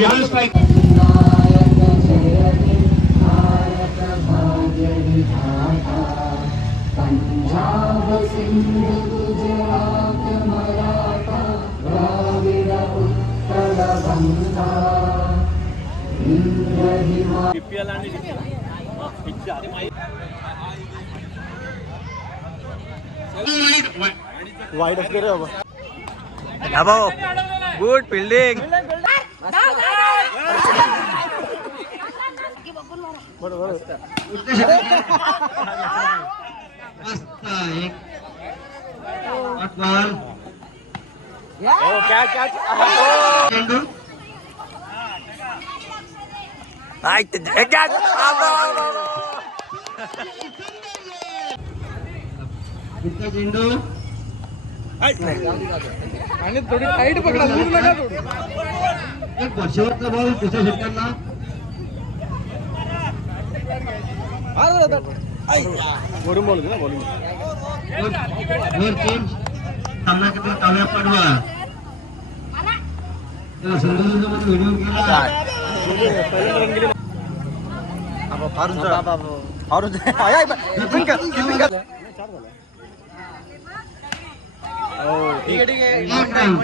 Behind strike Punjab Sind Gujarat Maratha Dravid Utkal Ganga Indra वाईट असते रे बाबा. Good fielding. बरोबर. चेंडू आणि थोडी टाईट पकडा, दूर नका सोडू. एक शेवटचा बॉल दुसऱ्या षटकांना वरून बॉल ना बॉलिंग. वर चेंज सामना करता काव्या पाडवा त्याला सिंधुदुर्गमध्ये व्हिडिओ केला.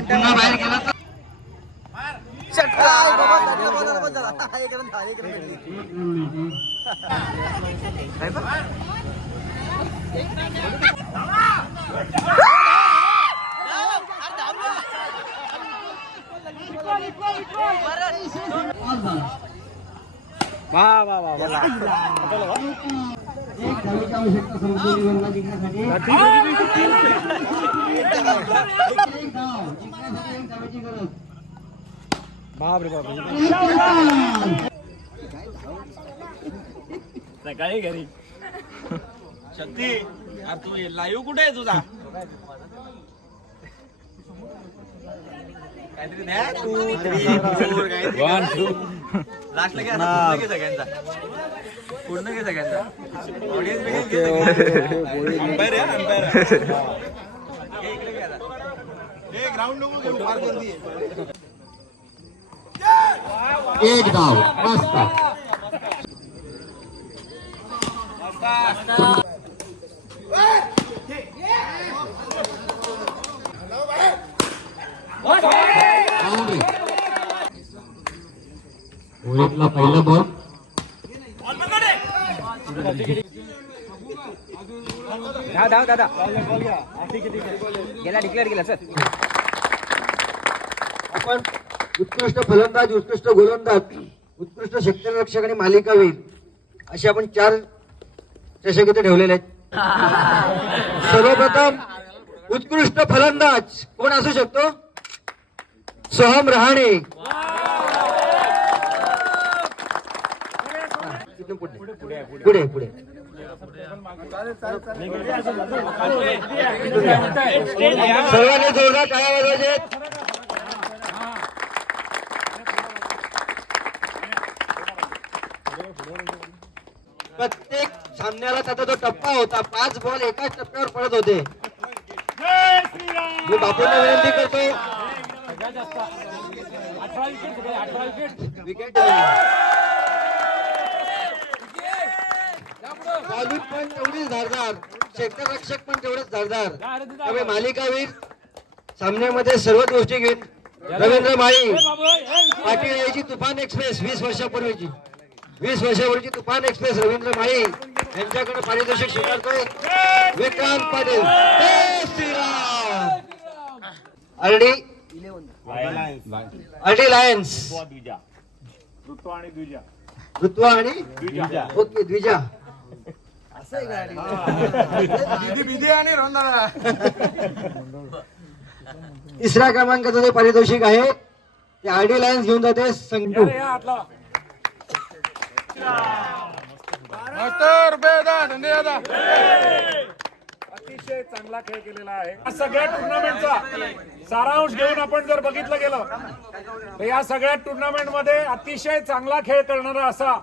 पुन्हा बाहेर गेला तर एक धावेची आवश्यकता संपूर्ण निवडणुका जिंकण्यासाठी एक धाव जिंकण्यासाठी एक धावेची गरज. बापरे बाप. सकाळी घरी शक्ती अरे तू लाईव्ह कुठे आहे तुझा काहीतरी द्या 2 3 4 काहीतरी 1 2 लास्टला घ्या सगळ्यांचा पूर्ण घे सगळ्यांचा ऑडियन्स अंपायर आहे अंपायर इकडे घ्या हे ग्राउंड नको घेऊ फार गर्दी आहे. एक धाव मस्त. ओळखला पहिला बॉल दादा गेला डिक्लेअर केला सर. आपण उत्कृष्ट फलंदाज, उत्कृष्ट गोलंदाज, उत्कृष्ट क्षेत्ररक्षक आणि मालिकावीर असे आपण 4 चषक इथे ठेवलेले आहेत. सर्वप्रथम उत्कृष्ट फलंदाज कोण असू शकतो? सोहम रहाणे. पुढे पुढे सर्वांनी जोरदार टाळ्या वाजवायचे. प्रत्येक सामन्याला त्याचा जो टप्पा होता 5 बॉल एकाच टप्प्यावर पडत होते. मी बापूंना विनंती करतो विकेट बॉलिंग पण तेवढीच धारदार, क्षेत्ररक्षक पण तेवढंच धारदार. त्यामुळे मालिकावीर सामन्यामध्ये सर्वच गोष्टी घेऊन रवींद्र माळी पाटील यायची तुफान एक्सप्रेस 20 वर्षापूर्वीची तुफान एक्सप्रेस रवींद्र माळी यांच्याकडे पारितोषिक स्वीकारतोय विक्रांत पाटील. अर्डी लायन्स ऋत्वा आणि ओके द्विजा तिसऱ्या क्रमांकाचं जे पारितोषिक आहे ते आरडी लायन्स घेऊन जाते संघ. अतिशय चांगला खेळ केलेला आहे. सगळ्या टुर्नामेंटचा सारांश घेऊन आपण जर बघितलं गेलं तर या सगळ्या टुर्नामेंट मध्ये अतिशय चांगला खेळ करणारा असा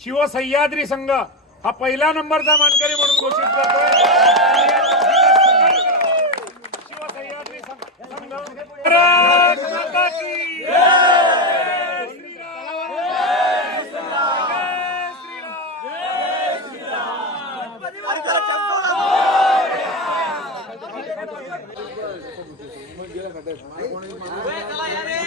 शिवसह्याद्री संघ हा पहिला नंबरचा मानकरी म्हणून घोषित करतोय. शिवसह्याद्री संघ चला या रे.